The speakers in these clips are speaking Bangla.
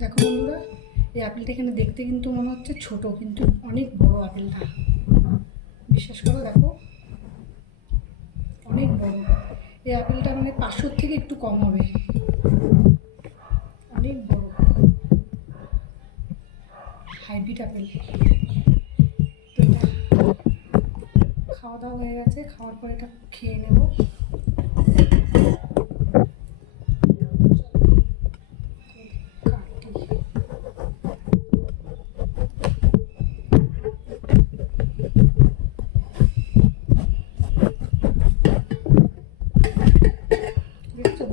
দেখো বন্ধুরা, এই আপেলটা এখানে দেখতে কিন্তু মনে হচ্ছে ছোট, কিন্তু অনেক বড় আপেলটা। বিশ্বাস করো, দেখো অনেক বড়। এই আপেলটা মানে 500 থেকে একটু কম হবে, অনেক বড় হাইব্রিড আপেল। তো এটা খাওয়া দাওয়া হয়ে গেছে, খাওয়ার পরে এটা খেয়ে নেব।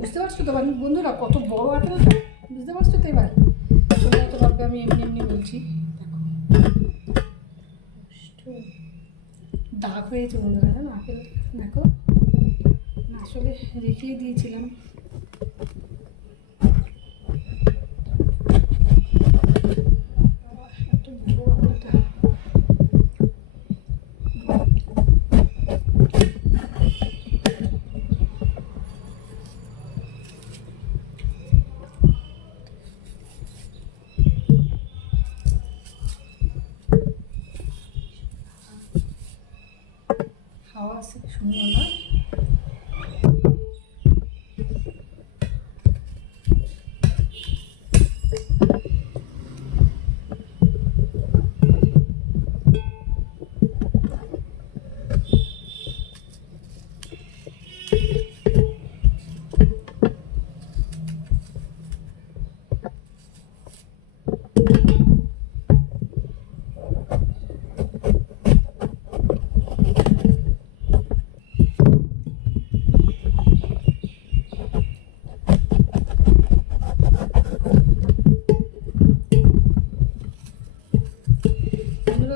বুঝতে পারছো তো বন্ধুরা কত বড় আপেলটা? বুঝতে পারছো তো? এবার তোমরা তো ভাববে আমি এমনি এমনি বলছি। দেখো দাগ হয়েছে বন্ধুরা, জানো আপেল দেখো, আসলে রেখেই দিয়েছিলাম। এত বড় আপেলটা। হাওয়া আছে সুন্দর না?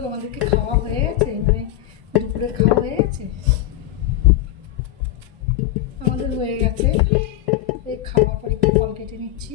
তোমাদেরকে খাওয়া হয়ে গেছে, মানে দুপুরের খাওয়া হয়ে গেছে? আমাদের হয়ে গেছে। এই খাওয়ার পরে একটু ফল কেটে নিচ্ছি।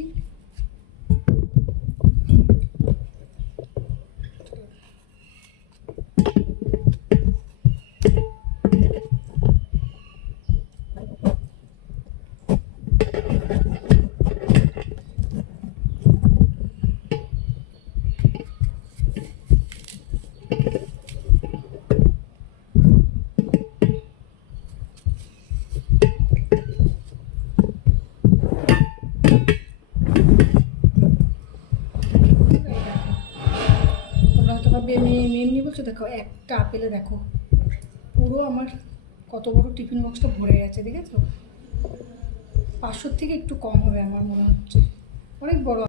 তোমরা হয়তো ভাববে এমনি বলছো, দেখো একটা আপেলে দেখো পুরো আমার কত বড় টিফিন বক্সটা ভরে গেছে, দেখেছো? 500 থেকে একটু কম হবে আমার মনে হচ্ছে, অনেক বড়।